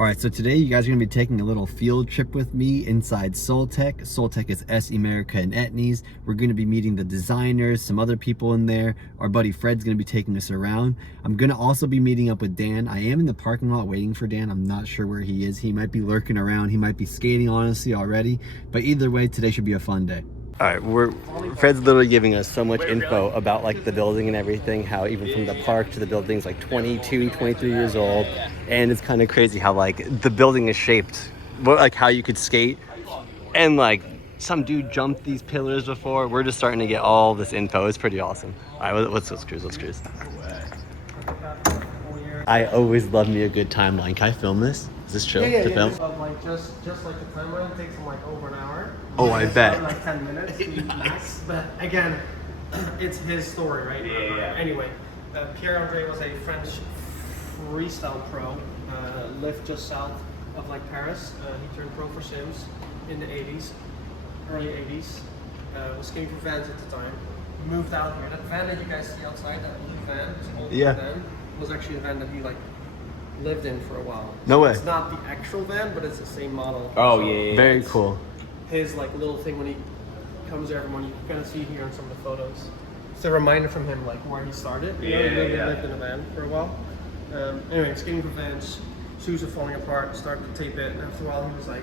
All right, so today you guys are gonna be taking a little field trip with me inside Soltech. Soltech is S America and Etnies. We're gonna be meeting the designers, some other people in there. Our buddy Fred's gonna be taking us around. I'm gonna also be meeting up with Dan. I am in the parking lot waiting for Dan. I'm not sure where he is. He might be lurking around. He might be skating, honestly, already. But either way, today should be a fun day. All right, Fred's literally giving us so much info about like the building and everything, how even from the park to the building's like 22, 23 years old. And it's kind of crazy how like the building is shaped, like how you could skate. And like some dude jumped these pillars before. We're just starting to get all this info. It's pretty awesome. All right, let's cruise. I always love me a good timeline. Can I film this? Is this chill to film? Like just like the timeline takes them like over an hour. Oh, I bet. Like 10 minutes max. But again, it's his story, right? Yeah. Anyway, Pierre-Andre was a French freestyle pro. Lived just south of like Paris. He turned pro for Sims in the 80s, early 80s. Was skating for Vans at the time. Moved out here. That van that you guys see outside, that blue van, this old van, was actually a van that he like lived in for a while. No way. It's not the actual van, but it's the same model. Oh, So yeah. Very cool. his like little thing when he comes there every morning, you can kind of see here in some of the photos. It's a reminder from him like where he started. You know, he lived in a van for a while. Anyway, skating for Vans, shoes are falling apart, started to tape it, and after a while he was like,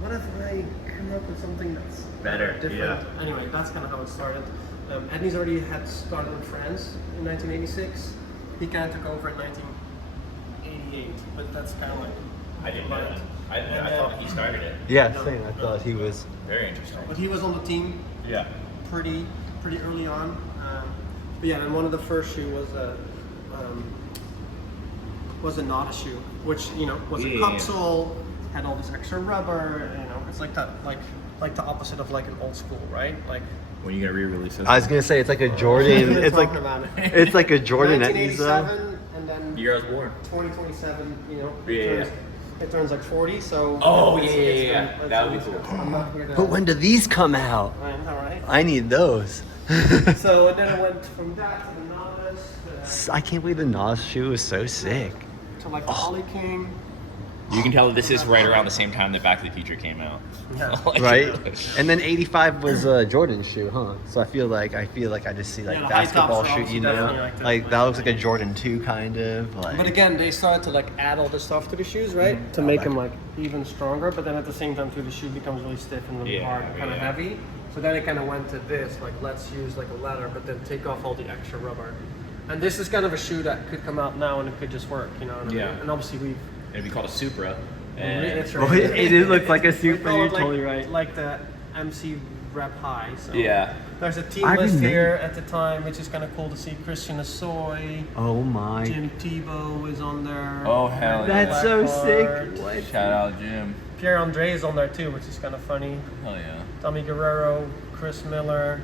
what if I come up with something that's Better, different? yeah. Anyway, that's kind of how it started. Etnies already had started in France in 1986. He kind of took over in 1988, but that's kind of like I didn't know that. I thought he started it. Yeah, same. I thought he was. Very interesting. But he was on the team Yeah. pretty early on. But yeah, and one of the first shoe was a Nuzzi shoe, which was a Cupsole, had all this extra rubber. It's like that, like the opposite of like an old school, right? Like When are you gonna re-release this? I was gonna say it's like a Jordan. It's like it's like a Jordan Etnies though. 1987, and then Year I was born. 2027. It turns like 40. So. Oh, it's yeah. been- That would be cool. I'm not here to. But when do these come out? I know, right? I need those. So and then I went from that to the Nautilus I can't believe the Nas shoe is so sick. to like the Ollie King. You can tell this is right around the same time that Back to the Future came out. Yeah. Right? And then 85 was a Jordan shoe, huh? So I feel like I just see like Yeah, the high basketball tops are shoe, you definitely know? like that. Like that looks like a Jordan 2 kind of. Like, But again, they started to like add all this stuff to the shoes, right? To make like- them like even stronger. But then at the same time, too, the shoe becomes really stiff and really Yeah, hard, kind of yeah. heavy. So then it kind of went to this, like let's use like a leather, but then take off all the extra rubber. And this is kind of a shoe that could come out now and it could just work, you know what I mean? Yeah. And obviously we've. It'd be called a Supra. And It's Oh, it looks like a Supra, We call you're it, like, totally right. Like the MC Rep High. So. yeah. There's a team I list remember. here at the time, which is kind of cool to see. Christian Assoy, Oh my. Jim Tebow is on there. Oh, hell yeah. That's so sick. Blackheart. What? Shout out Jim. Pierre-Andre is on there too, which is kind of funny. Hell yeah. Tommy Guerrero, Chris Miller,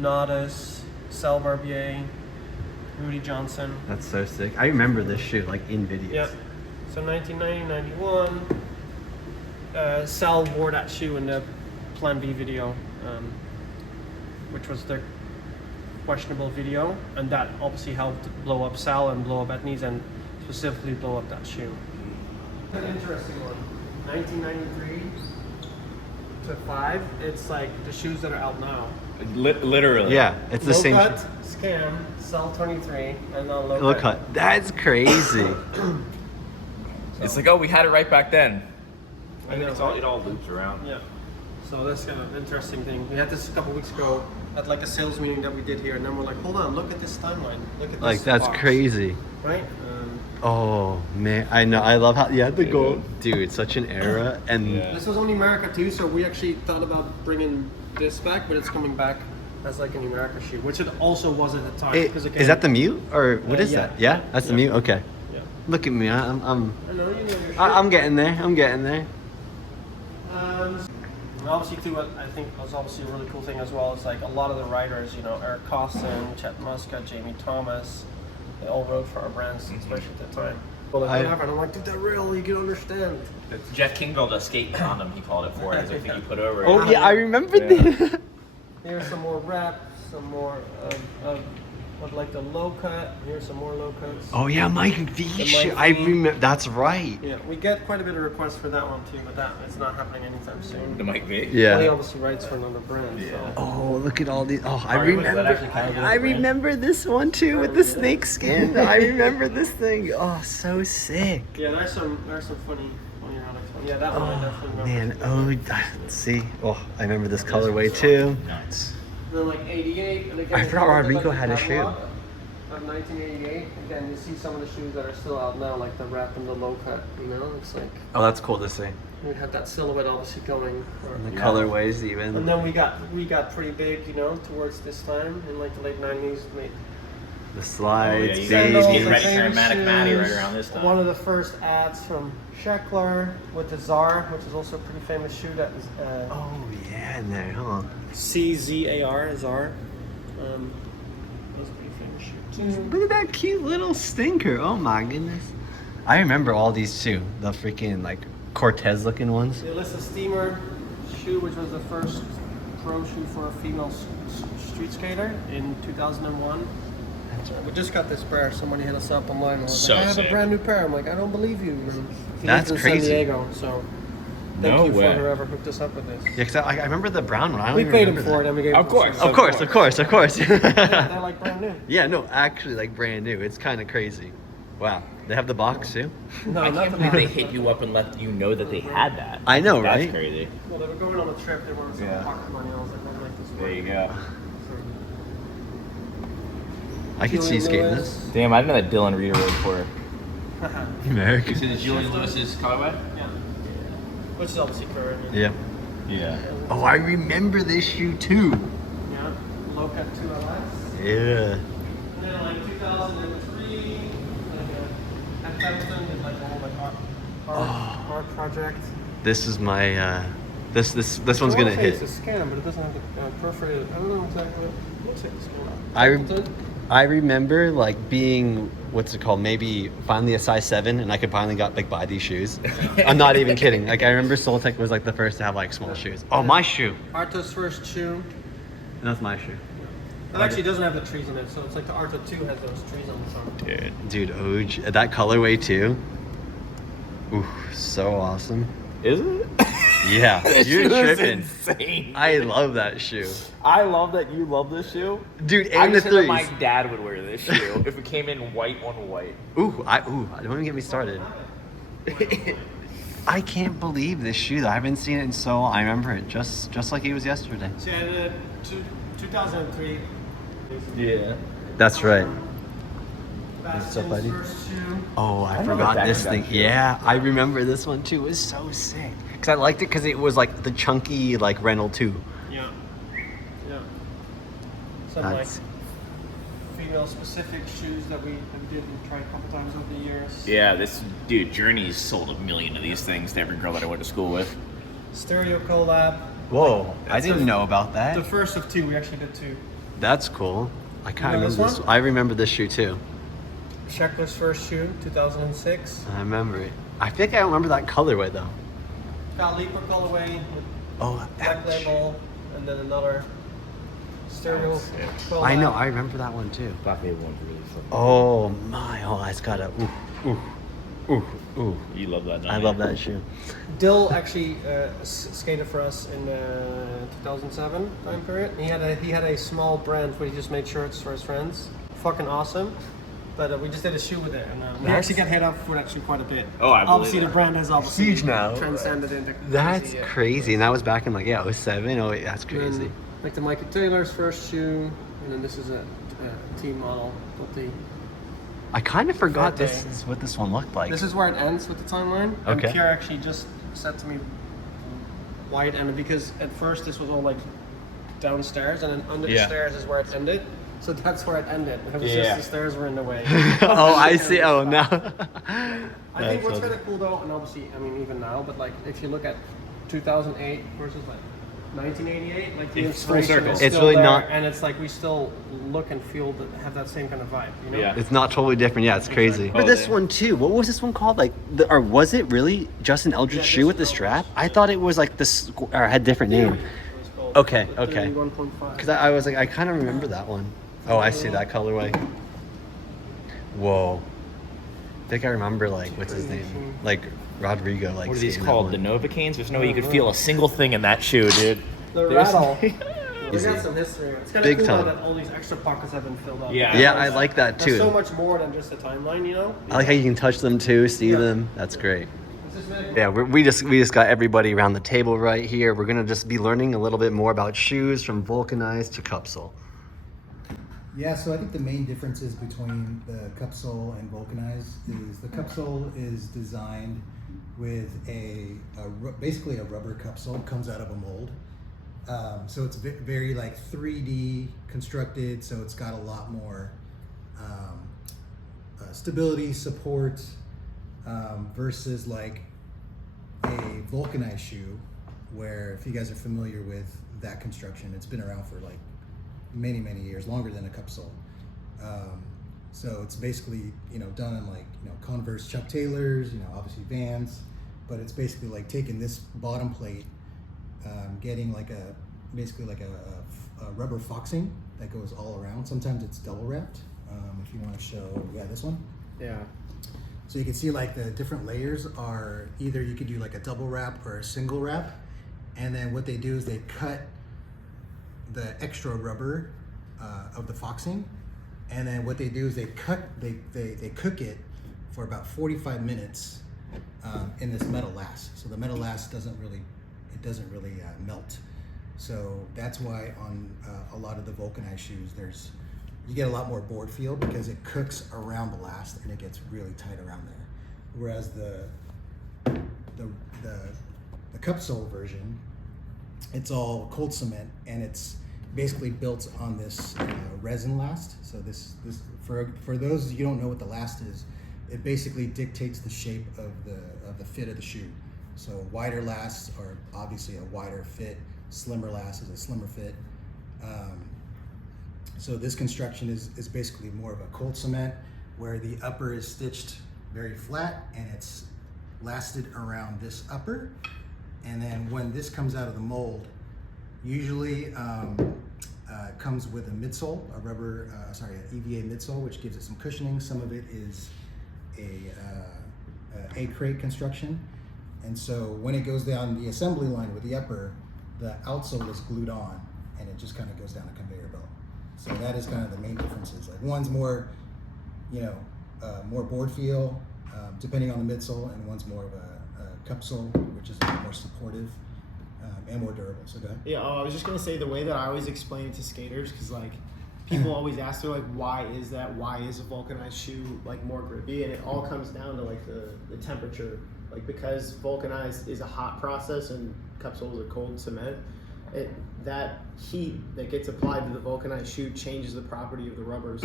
Nodis, Sal Barbier, Rudy Johnson. That's so sick. I remember this shoe like in videos. Yep. So 1990, 91. Sal wore that shoe in the Plan B video, which was their questionable video, and that obviously helped blow up Sal and blow up Etnies and specifically blow up that shoe. An interesting one. 1993 to 5. It's like the shoes that are out now. Literally. Yeah, it's the Low same. cut, Scam, Sal 23, and then low Look, cut. That's crazy. It's like, oh, we had it right back then. I know, It all loops around. Yeah. So that's kind of an interesting thing. We had this a couple weeks ago at like a sales meeting that we did here, and then we're like, hold on, look at this timeline. Look at this. Like that's box. crazy. Right? Oh man, I know. I love how the gold, dude. Such an era, and Yeah. This was only America too, so we actually thought about bringing this back, but it's coming back as like an America shoe, which it also was at the time. is that the mute or what is yeah. that? Yeah, that's the mute. Okay. Yeah. Look at me. I'm I know you know your shit. I'm getting there. I'm getting there. And obviously too, what I think was obviously a really cool thing as well is like a lot of the riders, Eric Costin, Chet Muska, Jamie Thomas, they all rode for our brands, especially at the time. Well, I- and I'm like, dude, that real, you can understand. Jeff King built a skate condom, he called it for it. I think you put over it. Oh yeah, I remember Yeah. that. Here's some more rap, some more of of like the low cut. Here's some more low cuts. Oh yeah, Mike V shoe. I remember. That's right. Yeah, we get quite a bit of requests for that one too, but that it's not happening anytime soon. The Mike V? Well, he Yeah. obviously writes for another brand. So. Oh, look at all these. Oh, I Sorry, was that remember. actually kind of I different? remember this one too with the snake skin. I remember this thing. Oh, so sick. Yeah, there's some funny relics. Yeah, that one I definitely remember. Man, let's see. Oh, I remember this colorway too. Nuts. Then like 88, and again, I if forgot you look at, Rodrigo like, had the a shoe. catalog Of 1988, again, you see some of the shoes that are still out now, like the wrap and the low cut. You know, it's like Oh, that's cool to see. we had that silhouette obviously going. The Yeah. colorways And even. then we got pretty big, you know, towards this time in like the late 90s, late. The slides, Oh, yeah, you baby. guys Sandals, getting ready for baby Matic Matty right shoes. around this time. One of the first ads from Sheckler with the Czar, which is also a pretty famous shoe that is Oh yeah, in there, huh? CZAR, Czar. That's a pretty famous shoe too. Look at that cute little stinker. Oh my goodness. I remember all these too. The freaking like Cortez looking ones. The Alyssa Steamer shoe, which was the first pro shoe for a female street skater in 2001. We just got this pair. Somebody hit us up online. And was So like, I have sick. a brand new pair. I'm like, I don't believe you. And he That's lives in crazy. San Diego, so thank No you way. for whoever hooked us up with this. Yeah, cause I remember the brown one. I don't We even paid him remember for it, that. and we gave Of him course. some. Of course. They're like brand new. Yeah, no, actually like brand new. It's kind of crazy. Wow. They have the box too? No, I not can't the believe they box. hit you up and let you know that they had that. I know, That's right? crazy. Well, they were going on a trip. They wanted some Yeah. pocket money. I was like, I'd like this There one. you go. I could see skating this. Damn, I didn't know that Dylan Reader wrote for it. American. You see the Julian Lewis's colorway? Yeah. Which is obviously current. Yeah. Yeah. Oh, I remember this shoe too. Yeah. Low cut 2LX. Yeah. And then like 2003, like at Templeton did like a whole like art project. This is my this one's I gonna wanna say hit. It's a scan, but it doesn't have the perforated. I don't know exactly. It looks like a scan. I I remember like being what's it called? Maybe finally a size 7, and I could finally buy these shoes. I'm not even kidding. Like I remember Soltech was like the first to have like small shoes. Oh, my shoe. Arto's first shoe. That's my shoe. It actually doesn't have the trees in it, so it's like the Arto 2 has those trees on the front. Dude, OG, that colorway too. Ooh, so awesome. Is it? Yeah, you're tripping. Insane. I love that shoe, I love that you love this shoe. dude. I And the just know that threes. my dad would wear this shoe if it came in white on white. Ooh, don't even get me started. I can't believe this shoe though. I haven't seen it in so long. I remember it just like it was yesterday. So yeah, 2003. Yeah. That's right. Bastion's up, buddy? first shoe. Oh, I remember forgot that this guy thing. shoe. Yeah, I remember this one too. It was so sick. Cause I liked it because it was like the chunky like Reynolds 2. Yeah. Yeah. Some That's- like female specific shoes that we did and tried a couple times over the years. Yeah, this dude, Journey's sold 1 million of these things to every girl that I went to school with. Stereo collab. Whoa, I That's didn't the- know about that. The first of 2. We actually did 2. That's cool. I kind of Remember this remember this. one? I remember this shoe too. Sheckler's first shoe, 2006. I remember it. I think I don't remember that colorway though. Got Leaper colorway with Oh, black label, and then another stereo collab. I know. I remember that one too. Black Label one's really fun. Oh my! Oh, it's got a ooh. You love that, don't I you? love that shoe. Dill actually skated for us in 2007 time period. He had a small brand where he just made shirts for his friends. Fucking awesome. But we just did a shoe with it, and we That's- actually got hit up for that shoe quite a bit. Oh, I believe obviously that. the brand has obviously Huge now. transcended into. That's crazy, crazy, and that was back in like 07. Oh, wait, that's And crazy. then, like the Michael Taylor's first shoe, and then this is a team model. But I kind of forgot Birthday. this is what this one looked like. this is where it ends with the timeline. And Okay. Kiara actually just said to me why it ended, because at first this was all like downstairs, and then under the Yeah. stairs is where it ended. So that's where it ended. It was Yeah. just the stairs were in the way. Oh, I see. Oh, no. I think what's kind of cool though, and obviously, I mean, even now, but like if you look at 2008 versus like 1988, like the It's full inspiration circle. is It's still really there, not- and it's like we still look and feel that have that same kind of vibe, you know? Yeah. It's not totally different. Yeah, it's crazy. Exactly. But this one too. What was this one called? Like, or was it really Justin Eldridge Yeah, shoe with the Justin strap? Eldridge. I thought it was like this, or had different name. It was called Okay, the okay. 31.5. Because I was like, I kind of remember that one. Oh, I see that colorway. Whoa. I think I remember, like, what's his name? Like, Rodrigo, like, What are these skating that called? one. The Novocaines? There's no way you could feel a single thing in that shoe, dude. The There's- rattle. We Easy. got some history. It's kind Big of cool time. that all these extra pockets have been filled up. Yeah. Yeah, I like that There's too. so much more than just a timeline, you know? I like how you can touch them too, see Yeah. them. That's great. It's just really cool. Yeah, we just got everybody around the table right here. We're gonna just be learning a little bit more about shoes from vulcanized to Cupsole. Yeah, so I think the main differences between the Cupsole and vulcanized is the Cupsole is designed with basically a rubber Cupsole, comes out of a mold. So it's very like 3D constructed, so it's got a lot more stability, support, versus like a vulcanized shoe, where if you guys are familiar with that construction, it's been around for like many years, longer than a Cupsole. So it's basically, you know, done in like, you know, Converse Chuck Taylors, you know, obviously Vans, but it's basically like taking this bottom plate, getting like basically like a rubber foxing that goes all around. Sometimes it's double wrapped. If you want to show, yeah, this one. Yeah. So you can see like the different layers are either you could do like a double wrap or a single wrap. And then what they do is they cut the extra rubber of the foxing. And then what they do is they cook it for about 45 minutes in this metal last. So the metal last doesn't really melt. So that's why on a lot of the vulcanized shoes, you get a lot more board feel because it cooks around the last and it gets really tight around there. Whereas the Cupsole version, it's all cold cement and it's basically built on this resin last. So this for those you don't know what the last is, it basically dictates the shape of the fit of the shoe. So wider lasts are obviously a wider fit, slimmer lasts is a slimmer fit. So this construction is basically more of a cold cement where the upper is stitched very flat and it's lasted around this upper. And then when this comes out of the mold, usually comes with a midsole, an EVA midsole, which gives it some cushioning. Some of it is a crate construction. And so when it goes down the assembly line with the upper, the outsole is glued on and it just kind of goes down a conveyor belt. So that is kind of the main differences. Like one's more, you know, more board feel, depending on the midsole, and one's more of a Cupsole, which is a little more supportive and more durable. So go ahead. Yeah, I was just gonna say the way that I always explain it to skaters, because like people always ask, they're like, why is that? Why is a vulcanized shoe like more grippy? And it all comes down to like the temperature. Like because vulcanized is a hot process and Cupsole is a cold cement, that heat that gets applied to the vulcanized shoe changes the property of the rubbers.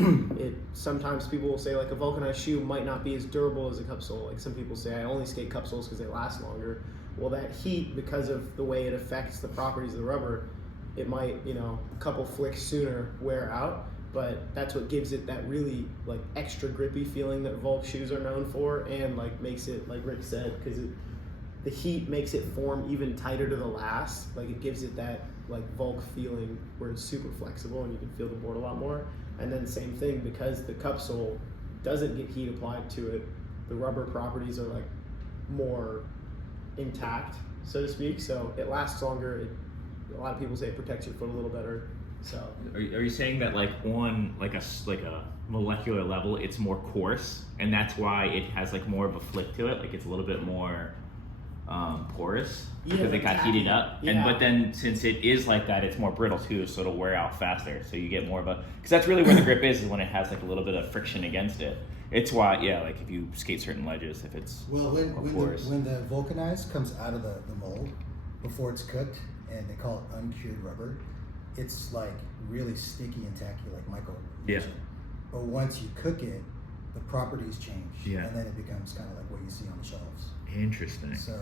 Sometimes people will say like a vulcanized shoe might not be as durable as a Cupsole. Like some people say I only skate Cupsoles because they last longer. Well, that heat, because of the way it affects the properties of the rubber, it might, you know, a couple flicks sooner wear out, but that's what gives it that really like extra grippy feeling that Vulc shoes are known for, and like makes it, like Rick said, because the heat makes it form even tighter to the last. Like it gives it that like Vulc feeling where it's super flexible and you can feel the board a lot more. And then same thing, because the Cupsole doesn't get heat applied to it, the rubber properties are like more intact, so to speak. So it lasts longer. A lot of people say it protects your foot a little better. So Are you saying that like on like a molecular level, it's more coarse, and that's why it has like more of a flick to it, like it's a little bit more porous because it got heated up. Yeah. And but then since it is like that, it's more brittle too, so it'll wear out faster. So you get more of a, because that's really where the grip is when it has like a little bit of friction against it. It's why, yeah, like if you skate certain ledges, if it's Well, more porous. when the vulcanized comes out of the mold before it's cooked, and they call it uncured rubber, it's like really sticky and tacky, like Michael mentioned. But once you cook it, the properties change, Yeah. and then it becomes kind of like what you see on the shelves. Interesting. So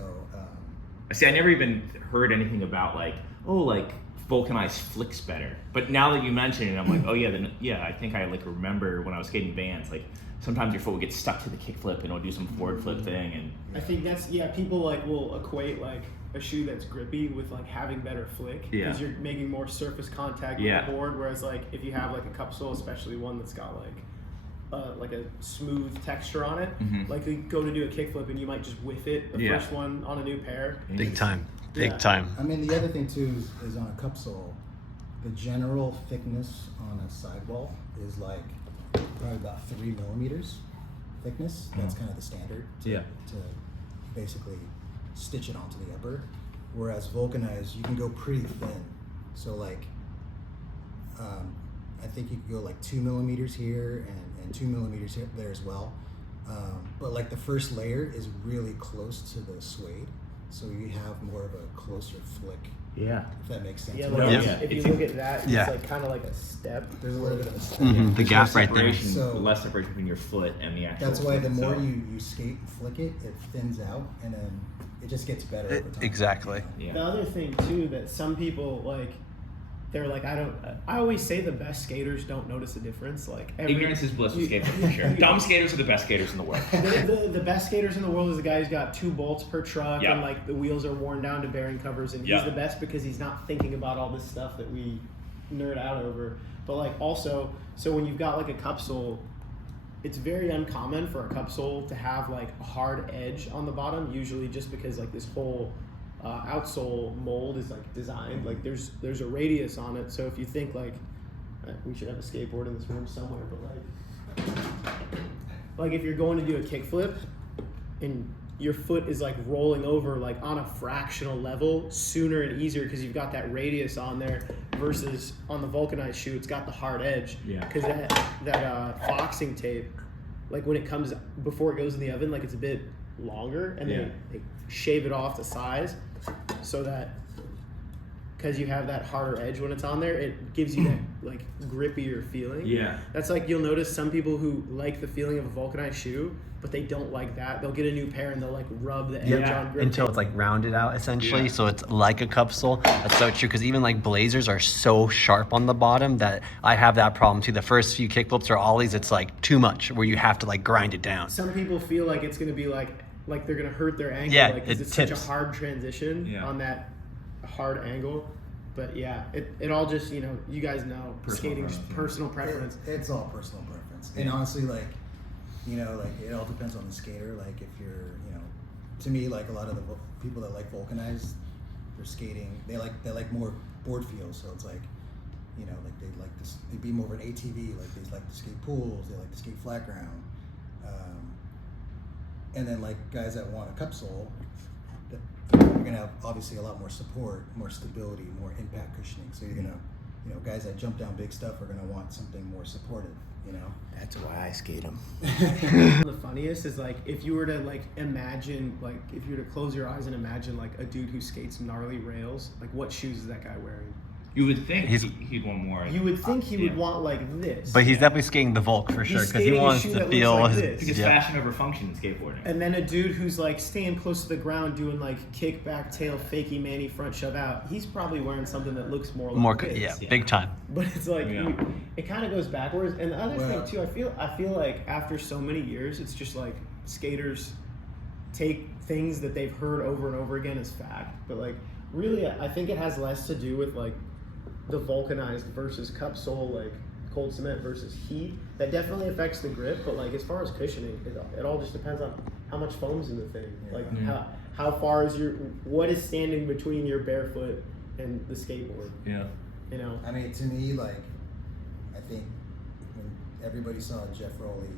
See, I never even heard anything about like, oh, like vulcanized flicks better. But now that you mention it, I'm like, oh yeah, I think I like remember when I was skating Vans, like sometimes your foot will get stuck to the kickflip and it'll do some forward flip thing. And I think that's people like will equate like a shoe that's grippy with like having better flick because you're making more surface contact with the board. Whereas like if you have like a Cupsole, especially one that's got like a smooth texture on it, like you go to do a kickflip and you might just whiff it the first one on a new pair. Big time. Big time. I mean, the other thing too is on a Cupsole, the general thickness on a sidewall is like probably about 3 millimeters thickness. That's kind of the standard to basically stitch it onto the upper. Whereas vulcanized, you can go pretty thin. So like, I think you could go like 2 millimeters here and 2 millimeters here, there as well. But like the first layer is really close to the suede. So you have more of a closer flick. Yeah. If that makes sense. Yeah, like if you look at that, it's like kind of like a step. There's a little bit of a step. The gap right there. So less separation between your foot and the actual. That's why the more itself. you skate and flick it, it thins out, and then it just gets better over time. Exactly. Yeah. The other thing too that some people like, they're like, I always say the best skaters don't notice a difference. Like Ignorance is bliss with skateboarding for sure. Dumb skaters are the best skaters in the world. The best skaters in the world is the guy who's got 2 bolts per truck and like the wheels are worn down to bearing covers, and he's the best because he's not thinking about all this stuff that we nerd out over. But like also, so when you've got like a Cupsole, it's very uncommon for a Cupsole to have like a hard edge on the bottom, usually just because like this whole outsole mold is like designed like there's a radius on it. So if you think like we should have a skateboard in this room somewhere, but like if you're going to do a kickflip and your foot is like rolling over like on a fractional level sooner and easier because you've got that radius on there, versus on the vulcanized shoe it's got the hard edge because that foxing tape, like when it comes before it goes in the oven, like it's a bit longer and they shave it off to size so that because you have that harder edge when it's on there, it gives you that like grippier feeling. Yeah. That's like, you'll notice some people who like the feeling of a vulcanized shoe, but they don't like that. They'll get a new pair and they'll like rub the edge on grip until tape. it's like rounded out essentially, so it's like a Cupsole. That's so true, because even like Blazers are so sharp on the bottom that I have that problem too. The first few kickflips or ollies, it's like too much where you have to like grind it down. Some people feel like it's gonna be like they're gonna hurt their ankle, like because it's such a hard transition on that hard angle. But yeah, it all just, you guys know, skating's personal preference. It's all personal preference. And honestly, like, like it all depends on the skater. Like if you're, to me, like a lot of the people that like vulcanized, they're skating, they like more board feel. So it's like, like they be more of an ATV, like they like to skate pools, they like to skate flat ground. And then like guys that want a Cupsole, you're gonna have obviously a lot more support, more stability, more impact cushioning. So you're gonna, guys that jump down big stuff are gonna want something more supportive. That's why I skate them. The funniest is like if you were to like imagine, like if you were to close your eyes and imagine like a dude who skates gnarly rails, like what shoes is that guy wearing? You would think he'd want more. You would think he would want like this. But he's definitely skating the Vulc for sure, because he wants to feel like his. this. Because fashion over function in skateboarding. And then a dude who's like staying close to the ground doing like kick, back, tail, fakie, manny, front shove out, he's probably wearing something that looks more like this. Big time. But it's like it kind of goes backwards. And the other thing too, I feel like after so many years, it's just like skaters take things that they've heard over and over again as fact. But like really, I think it has less to do with like the vulcanized versus Cupsole, like cold cement versus heat. That definitely affects the grip, but like as far as cushioning, it all just depends on how much foam's in the thing. Like how far is what is standing between your barefoot and the skateboard. I mean, to me, like, I think when everybody saw Jeff Rowley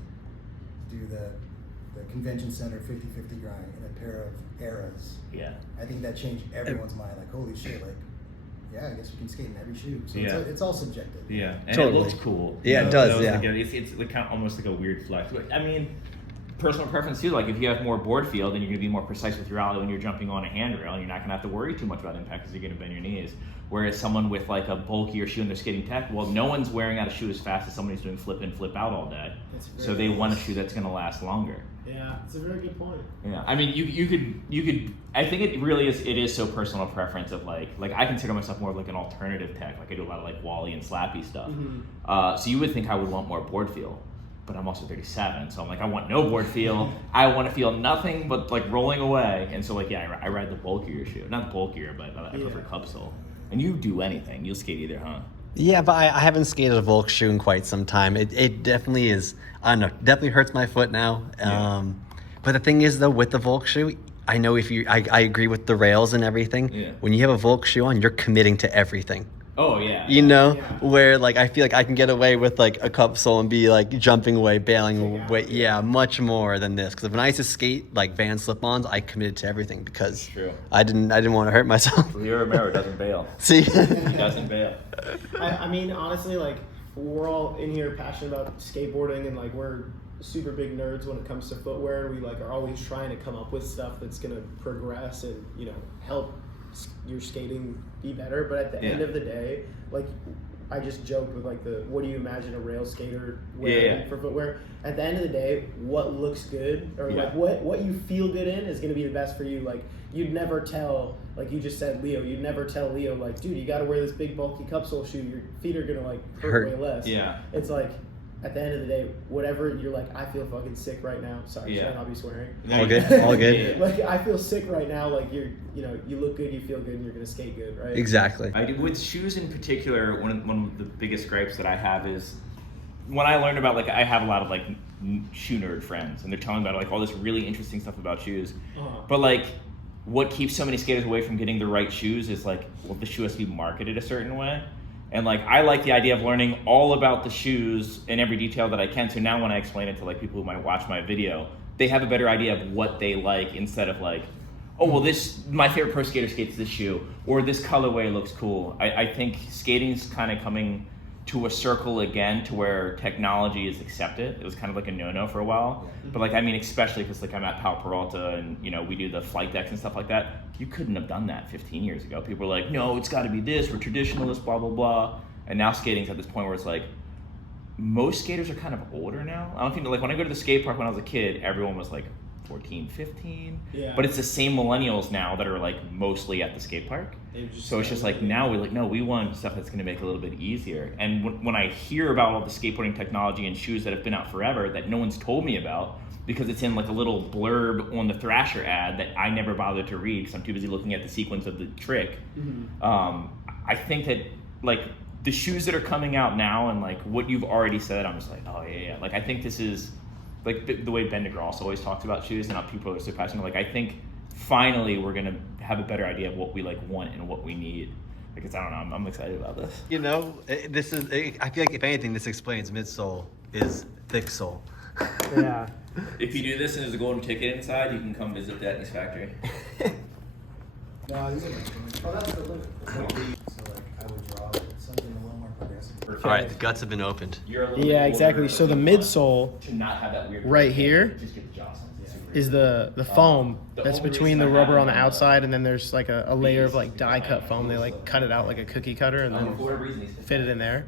do the convention center 50-50 grind in a pair of Eras, I think that changed everyone's mind. Like, holy shit, like, yeah, I guess we can skate in every shoe. So it's all subjective. Yeah, and totally. It looks cool. Yeah, it does. Yeah, it's like almost like a weird flex. I mean, personal preference too. Like if you have more board feel, then you're going to be more precise with your ollie when you're jumping on a handrail. You're not going to have to worry too much about impact because you're going to bend your knees. Whereas someone with like a bulkier shoe and they're skating tech, well, no one's wearing out a shoe as fast as somebody who's doing flip in, flip out all day. So they want a shoe that's going to last longer. Yeah, it's a very good point. Yeah, I mean, you could. I think it really is. It is so personal preference of like I consider myself more of like an alternative tech. Like I do a lot of like Wally and Slappy stuff. So you would think I would want more board feel, but I'm also 37, so I'm like, I want no board feel. I want to feel nothing but like rolling away. And so like, yeah, I ride the bulkier shoe. Not bulkier, but I prefer Cupsole. And you do anything. You'll skate either, huh? Yeah, but I haven't skated a Vulc shoe in quite some time. It definitely is, I don't know, definitely hurts my foot now. Yeah. But the thing is though, with the Vulc shoe, I know I agree with the rails and everything. Yeah. When you have a Vulc shoe on, you're committing to everything. Oh, yeah. You know, where like I feel like I can get away with like a Cupsole and be like jumping away, bailing away. Yeah, much more than this. Because when I used to skate like Van slip-ons, I committed to everything because True. I didn't want to hurt myself. Leo Romero doesn't bail. See, He doesn't bail. I mean, honestly, like, we're all in here passionate about skateboarding, and like we're super big nerds when it comes to footwear. We like are always trying to come up with stuff that's gonna progress and, you know, help your skating be better. But at the end of the day, like, I just joked with like what do you imagine a rail skater wearing for footwear? At the end of the day, what looks good or like what you feel good in is gonna be the best for you. Like, you'd never tell, like you just said, Leo, you'd never tell Leo like, dude, you gotta wear this big bulky Cupsole shoe, your feet are gonna like hurt way less. Yeah. It's like, at the end of the day, whatever you're like, I feel fucking sick right now. Sorry, should I not be swearing? all good, all good. Like, I feel sick right now. Like, you know, you look good, you feel good, and you're gonna skate good, right? Exactly. I do, with shoes in particular, one of the biggest gripes that I have is when I learned about, like, I have a lot of like shoe nerd friends, and they're telling me about like all this really interesting stuff about shoes. But like, what keeps so many skaters away from getting the right shoes is like, well, the shoe has to be marketed a certain way. And like, I like the idea of learning all about the shoes in every detail that I can. So now when I explain it to like people who might watch my video, they have a better idea of what they like instead of like, oh, well, my favorite pro skater skates this shoe, or this colorway looks cool. I think skating's kind of coming to a circle again to where technology is accepted. It was kind of like a no-no for a while. But like, I mean, especially because like I'm at Pal Peralta and, you know, we do the flight decks and stuff like that. You couldn't have done that 15 years ago. People were like, no, it's gotta be this, we're traditionalists, blah, blah, blah. And now skating's at this point where it's like, most skaters are kind of older now. I don't think, like when I go to the skate park when I was a kid, everyone was like 14, 15. Yeah. But it's the same millennials now that are like mostly at the skate park. So it's just like, now we're like, no, we want stuff that's gonna make it a little bit easier. And when I hear about all the skateboarding technology and shoes that have been out forever that no one's told me about, because it's in like a little blurb on the Thrasher ad that I never bothered to read because I'm too busy looking at the sequence of the trick. I think that like the shoes that are coming out now and like what you've already said, I'm just like, oh yeah. Like, I think this is like the way Ben DeGrasse always talks about shoes and how people are so passionate. Like, I think finally we're gonna have a better idea of what we like want and what we need. Because I don't know, I'm excited about this. You know, I feel like if anything, this explains midsole is thick sole. Yeah. If you do this and there's a golden ticket inside, you can come visit the Etnies factory. No, these are oh, that's the limit. So like, I would draw something a little more progressive. All right, the guts have been opened. Yeah, exactly. So the midsole to not have that weird right here just get the jaw sense. is the foam that's between the rubber on the outside, and then there's like a layer of like die cut foam. They like cut it out like a cookie cutter and then fit it in there.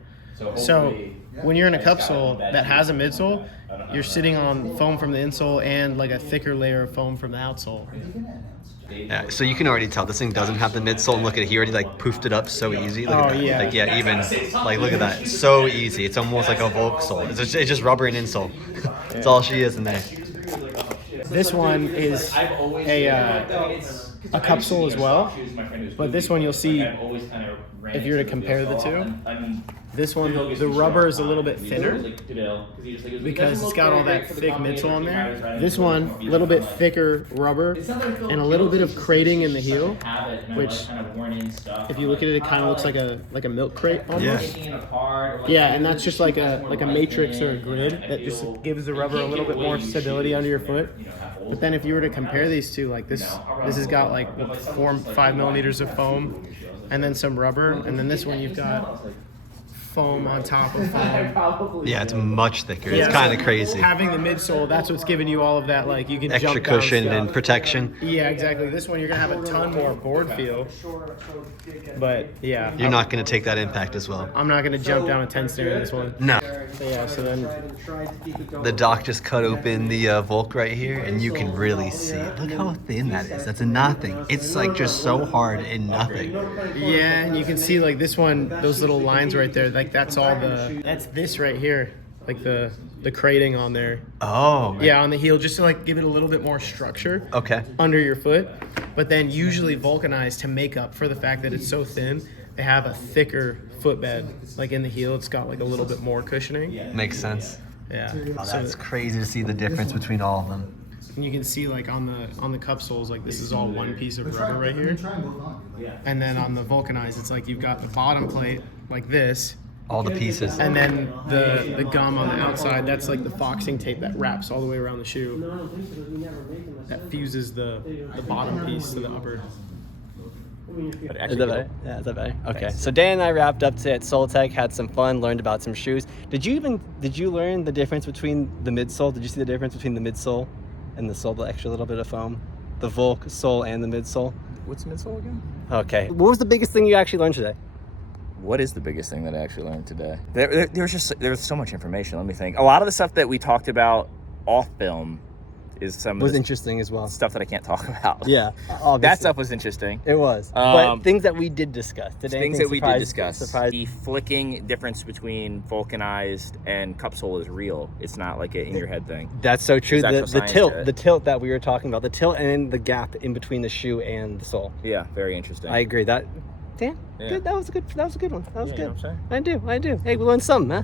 So when you're in a Cupsole that has a midsole, you're sitting on foam from the insole and like a thicker layer of foam from the outsole. Yeah, so you can already tell this thing doesn't have the midsole. And look at it, he already like poofed it up so easy. Look at that. Yeah. Like, yeah, even like look at that, so easy. It's almost like a Vulc sole. It's just rubber and insole. That's all she is in there. This one is a Cupsole as well, but this one you'll see if you were to compare the two. This one, the rubber is a little bit thinner because it's got all that thick midsole on there. This one, a little bit thicker rubber and a little bit of crating in the heel, which, if you look at it, it kind of looks like a milk crate almost. Yeah, and that's just like a matrix or a grid that just gives the rubber a little bit more stability under your foot. But then if you were to compare these two, like this has got like 4-5 millimeters of foam and then some rubber, and then this one you've got foam on top of foam. Yeah, it's much thicker. It's kind of crazy. Having the midsole, that's what's giving you all of that, like you can Extra jump down cushion stuff. and protection. Yeah, exactly. This one you're gonna have a ton more board feel, but yeah, You're not going to take that impact as well. I'm not gonna jump down a 10 stair in this one. No. Yeah, so then The doc just cut open the Vulc right here, and you can really see. Look how thin that is. That's a nothing. It's like just so hard and nothing. yeah, and you can see like this one, those little lines right there, like that's all that's this right here, like the the crating on there. Oh. Yeah, on the heel, just to like give it a little bit more structure. Okay. Under your foot. But then usually vulcanized to make up for the fact that it's so thin, they have a thicker footbed. Like in the heel, it's got like a little bit more cushioning. Makes sense. Yeah. Oh, So that's crazy to see the difference between all of them. and you can see like on the cup soles, like this is all one piece of rubber right here. Try them both on. And then on the vulcanized, it's like you've got the bottom plate like this. All the pieces. And then the gum on the outside, that's like the foxing tape that wraps all the way around the shoe. No, I don't think so, because we never make them. That fuses the bottom piece to the upper. Is that better? Yeah, is that better? Okay. So Dan and I wrapped up today at Soul Tech, had some fun, learned about some shoes. Did you learn the difference between the midsole? Did you see the difference between the midsole and the sole, the extra little bit of foam? The Vulc sole and the midsole? What's midsole again? Okay. What was the biggest thing you actually learned today? What is the biggest thing that I actually learned today? There was so much information. Let me think. A lot of the stuff that we talked about off film is some Was of the interesting as well. stuff that I can't talk about. Yeah, obviously. That stuff was interesting. It was. But things that we did discuss. Things that we did discuss. The flicking difference between vulcanized and Cupsole is real. It's not like an in your head thing. That's so true. There's actual The science tilt, to it. the tilt that we were talking about, the tilt and then the gap in between the shoe and the sole. Yeah, very interesting. I agree. Damn, Yeah. good. That was a good one. That was Yeah, good. you know what I'm saying? I do. Hey, we learned something, huh?